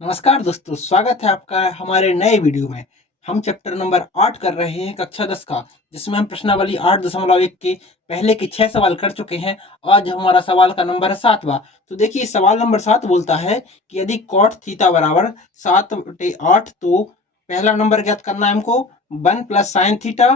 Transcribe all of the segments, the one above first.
नमस्कार दोस्तों, स्वागत है आपका हमारे नए वीडियो में। हम चैप्टर नंबर 8 कर रहे हैं कक्षा 10 का, जिसमें हम प्रश्नावली 8.1 के पहले के 6 सवाल कर चुके हैं। आज हमारा सवाल का नंबर है 7वां। तो देखिए, सवाल नंबर 7 बोलता है कि यदि कॉट थीटा बराबर 7/8, तो पहला नंबर ज्ञात करना है हमको 1 प्लस साइन थीटा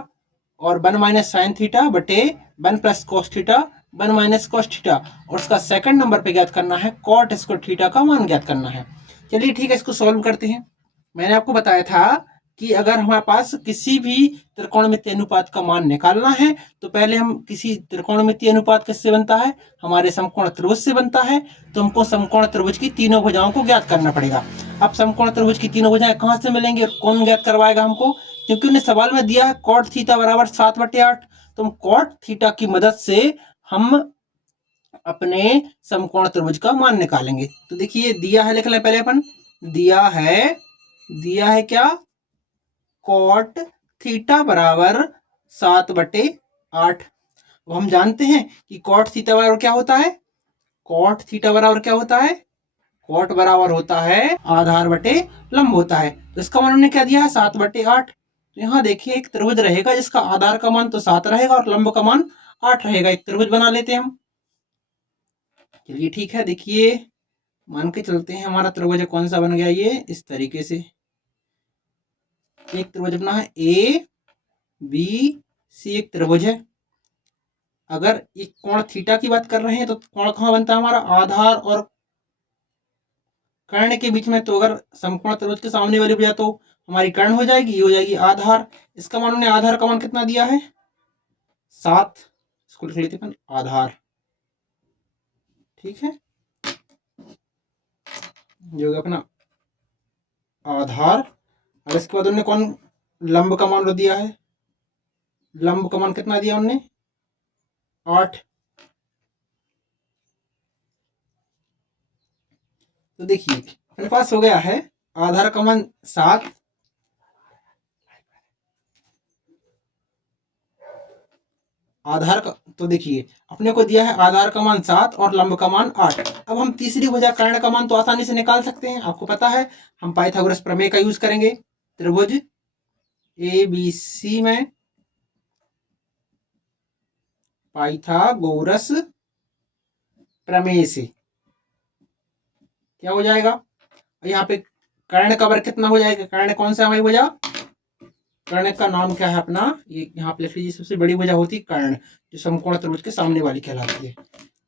और 1 माइनस साइन थीटा बटे 1 plus cos theta 1 minus cos theta, और उसका सेकंड नंबर पे ज्ञात करना है कॉट स्क्वायर थीटा का मान ज्ञात करना है। चलिए ठीक है, इसको सॉल्व करते हैं। मैंने आपको बताया था कि अगर हमारे पास किसी भी त्रिकोणमितीय अनुपात का मान निकालना है तो पहले हम किसी त्रिकोणमितीय अनुपात किससे बनता है, हमारे समकोण त्रिभुज से बनता है। तो हमको समकोण त्रिभुज की तीनों भुजाओं को ज्ञात करना पड़ेगा। अब समकोण त्रिभुज की तीनों भुजाएं कहां से मिलेंगी और कौन ज्ञात करवाएगा हमको, क्योंकि उन्हें सवाल में दिया है कॉट थीटा बराबर 7/8। तो हम कॉट थीटा की मदद से हम अपने समकोण त्रिभुज का मान निकालेंगे। तो देखिए, दिया है, लिख लें पहले अपन। दिया है क्या, कॉट थीटा बराबर 7/8। अब हम जानते हैं कि कॉट थीटा बराबर क्या होता है, कॉट थीटा बराबर क्या होता है, कॉट बराबर होता है आधार बटे लंब होता है। तो इसका मान हमने क्या दिया है, 7/8। तो यहाँ देखिए, एक त्रिभुज रहेगा जिसका आधार का मान तो 7 रहेगा और लंब का मान 8 रहेगा। एक त्रिभुज बना लेते हैं हम। चलिए ठीक है, देखिए मान के चलते हैं हमारा त्रिभुज कौन सा बन गया, ये इस तरीके से एक त्रिभुज अपना है ए बी सी, एक त्रिभुज है। अगर एक कोण थीटा की बात कर रहे हैं तो कोण कहाँ बनता है हमारा, आधार और कर्ण के बीच में। तो अगर समकोण त्रिभुज के सामने वाली भुजा तो हमारी कर्ण हो जाएगी, ये हो जाएगी आधार। इसका मान हमने आधार का मान कितना दिया है, 7। इसको लिख लेते हैं आधार। ठीक है, जो होगा अपना आधार। और इसके बाद उन्होंने कौन लंब का मान दिया है, लंब का मान कितना दिया उन्होंने, 8। तो देखिए अपने पास हो गया है आधार का मान 7, आधार का, तो देखिए अपने को दिया है आधार का मान 7 और लंब का मान 8। अब हम तीसरी भुजा कर्ण का मान तो आसानी से निकाल सकते हैं, आपको पता है। हम पाइथागोरस प्रमेय का यूज करेंगे त्रिभुज ए बी सी में। पाइथागोरस प्रमेय से क्या हो जाएगा, यहाँ पे कर्ण का वर्ग कितना हो जाएगा, कर्ण कौन सा हमारी भुजा, कर्ण का नाम क्या है अपना, ये यहाँ पे लिख लीजिए, सबसे बड़ी भुजा होती है कर्ण, जो समकोण त्रिभुज के सामने वाली कहलाती है।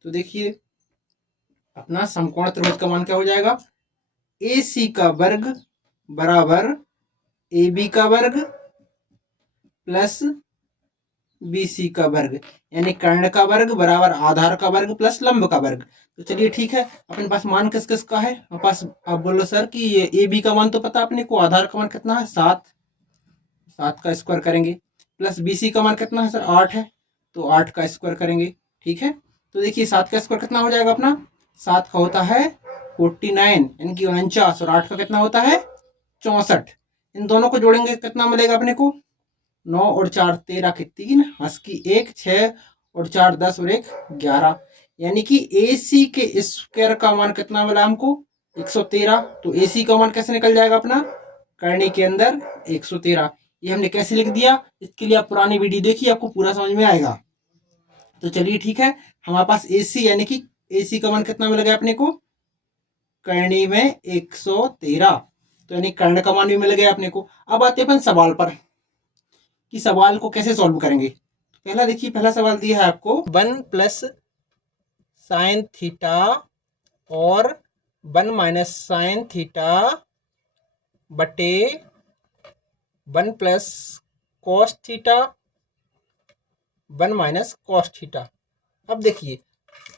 तो देखिए अपना समकोण त्रिभुज का मान क्या हो जाएगा, ए सी का वर्ग बराबर ए बी का वर्ग प्लस बी सी का वर्ग, यानी कर्ण का वर्ग बराबर आधार का वर्ग प्लस लंब का वर्ग। तो चलिए ठीक है, अपने पास मान किस किस का है अपने पास। अब बोलो सर कि ये ए बी का मान तो पता अपने को, आधार का मान कितना है 7, 7 का स्क्वायर करेंगे, प्लस बी सी का मान कितना है सर 8 है, तो 8 का स्क्वायर करेंगे। ठीक है, तो देखिए 7 का स्क्वायर कितना हो जाएगा अपना, 7 का होता है 49 यानी कि 49, और 8 का कितना होता है 64। इन दोनों को जोड़ेंगे कितना मिलेगा अपने को, 9 और 4 13 के 3, हंस की 1 6 और 4 10 और 1 11, यानी कि ए सी के स्क्वायर का मान कितना मिला हमको 113। तो ए सी का मान कैसे निकल जाएगा अपना, करनी के अंदर 113। ये हमने कैसे लिख दिया, इसके लिए आप पुरानी वीडियो देखिए, आपको पूरा समझ में आएगा। तो चलिए ठीक है, हमारे पास ए सी यानी कि ए सी का मान कितना मिल गया अपने को, करनी में 113, तो यानी कर्ण का मान भी मिल गया अपने को। अब आते हैं अपन सवाल पर कि सवाल को कैसे सॉल्व करेंगे। पहला देखिए, पहला सवाल दिया है आपको 1 प्लस साइन थीटा और 1 माइनस साइन थीटा बटे 1 plus cos theta 1 minus cos theta. अब देखिए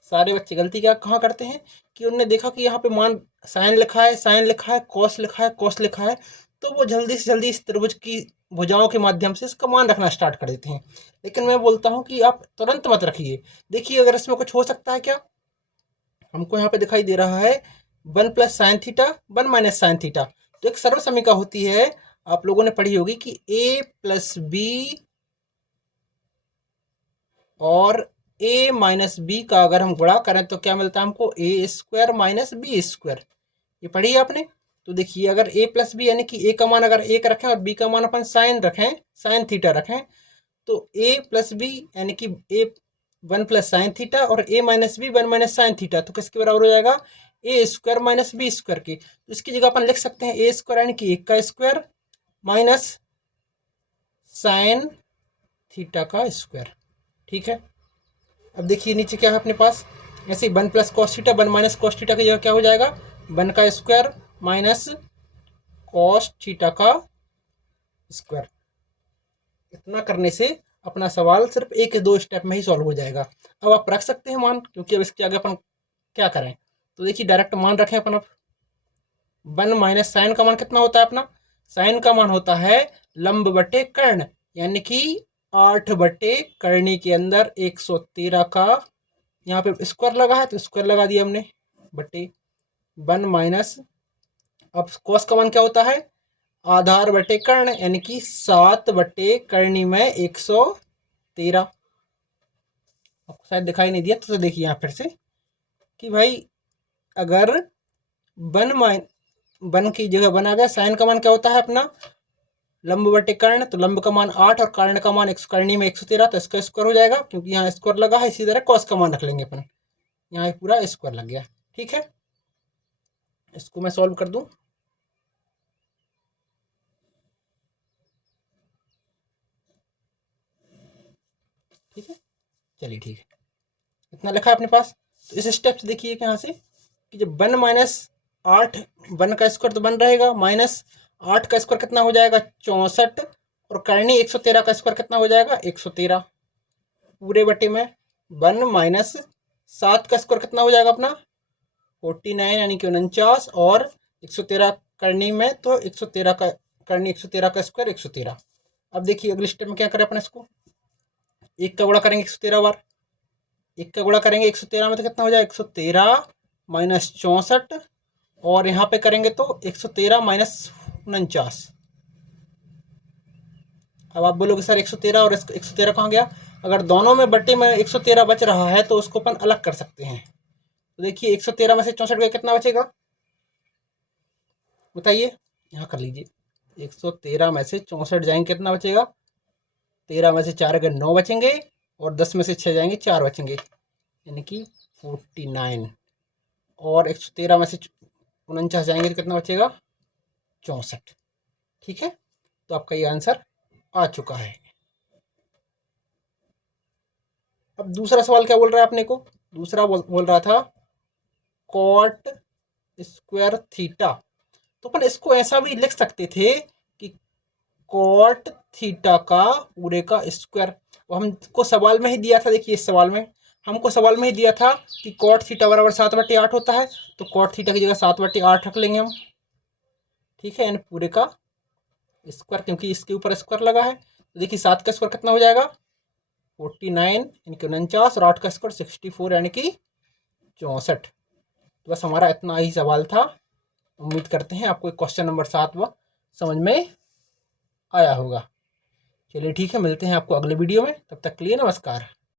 सारे बच्चे गलती क्या कहाँ करते हैं कि उन्होंने देखा कि यहाँ पे मान साइन लिखा है, साइन लिखा है, कॉस लिखा है, कॉस लिखा है, तो वो जल्दी से जल्दी इस त्रिभुज की भुजाओं के माध्यम से इसका मान रखना स्टार्ट कर देते हैं। लेकिन मैं बोलता हूँ कि आप तुरंत मत रखिए। देखिए अगर इसमें कुछ हो सकता है क्या, हमको यहाँ पे दिखाई दे रहा है 1 plus sine theta 1 minus sine theta. तो एक सर्व समीका होती है, आप लोगों ने पढ़ी होगी कि ए प्लस बी और ए माइनस बी का अगर हम गुणा करें तो क्या मिलता है हमको, ए स्क्वायर माइनस बी स्क्वायर। ये पढ़ी है आपने। तो देखिए अगर a प्लस बी यानी कि a का मान अगर 1 रखें और b का मान अपन साइन रखें, साइन थीटा रखें, तो a प्लस बी यानी कि a 1 प्लस साइन थीटा और a minus B 1 minus sine theta, तो किसके बराबर हो जाएगा, A square minus B square की। तो इसकी जगह अपन लिख सकते हैं ए स्क्वायर यानी कि 1 का स्क्वायर माइनस साइन थीटा का स्क्वायर। ठीक है, अब देखिए नीचे क्या है अपने पास, ऐसे ही 1 plus cos theta 1 minus cos theta की जगह क्या हो जाएगा, 1 का स्क्वायर माइनस कॉस थीटा का स्क्वायर। इतना करने से अपना सवाल सिर्फ एक या दो स्टेप में ही सॉल्व हो जाएगा। अब आप रख सकते हैं मान, क्योंकि अब इसके आगे अपन क्या करें, तो देखिए डायरेक्ट मान रखें अपन। अब 1 माइनस साइन का मान कितना होता है अपना, साइन का मान होता है लंब बटे कर्ण, यानी कि 8 बटे करनी के अंदर 113 का, यहाँ पे स्क्वायर लगा है तो स्क्वायर लगा दिया हमने, बटे 1 माइनस, अब कॉस का मान क्या होता है, आधार बटे कर्ण यानी कि 7 बटे करनी में 113। आपको शायद दिखाई नहीं दिया तो देखिए यहाँ फिर से कि भाई अगर 1 की जगह 1 आ गया, साइन का मान क्या होता है अपना लंब बटे कर्ण, तो लंब का मान 8 और कर्ण का मान करनी में 113, तो इसका स्क्वायर हो जाएगा क्योंकि यहाँ स्क्वायर लगा है। इसी तरह कॉस का मान रख लेंगे अपन, यहाँ पूरा स्क्वायर लग गया। ठीक है, इसको मैं सॉल्व कर दूं, ठीक है, चलिए ठीक है, इतना लिखा है अपने पास। तो इस स्टेप से देखिए यहाँ से कि जब 1 माइनस 8, 1 का स्क्वायर तो 1 रहेगा, माइनस 8 का स्क्वायर कितना हो जाएगा 64, और करनी 113 का स्क्वायर कितना हो जाएगा 113, पूरे बटे में 1 माइनस 7 का स्क्वायर कितना हो जाएगा अपना 49 यानी कि 49, और 113 करनी में तो 113 का करनी 113 का स्क्वायर 113। अब देखिए अगले स्टेप में क्या करें अपना, इसको 1 का गुणा करेंगे 113 बार, 1 का गुणा करेंगे 113 में तो कितना हो जाएगा 113 माइनस 64, और यहाँ पे करेंगे तो 113 माइनस 49। अब आप बोलोगे सर 113 और 113 कहाँ गया, अगर दोनों में बटे में 113 बच रहा है तो उसको अपन अलग कर सकते हैं। तो देखिए 113 में से 64 गया, कितना बचेगा बताइए, यहाँ कर लीजिए, 113 में से 64 जाएंगे कितना बचेगा, 13 में से 4 गए 9 बचेंगे, और 10 में से 6 जाएंगे 4 बचेंगे, यानी कि 49, और 113 में से 49 जाएंगे तो कितना बचेगा 64। ठीक है, तो आपका ये आंसर आ चुका है। अब दूसरा सवाल क्या बोल रहा है अपने को, दूसरा बोल रहा था कॉट स्क्वायर थीटा, तो अपन इसको ऐसा भी लिख सकते थे कि कॉट थीटा का पूरे का स्क्वायर। हमको सवाल में ही दिया था, देखिए इस सवाल में हमको सवाल में ही दिया था कि कॉट थीटा बराबर 7/8 होता है, तो कॉट थीटा की जगह 7/8 रख लेंगे हम। ठीक है, यानी पूरे का स्क्वायर, क्योंकि इसके ऊपर स्क्वायर लगा है, तो देखिए 7 का स्क्वायर कितना हो जाएगा 49 यानी कि 49, और 8 का स्क्वायर 64 यानी कि 64। तो बस हमारा इतना ही सवाल था। उम्मीद करते हैं आपको क्वेश्चन नंबर 7 समझ में आया होगा। चलिए ठीक है, मिलते हैं आपको अगले वीडियो में, तब तक के लिए नमस्कार।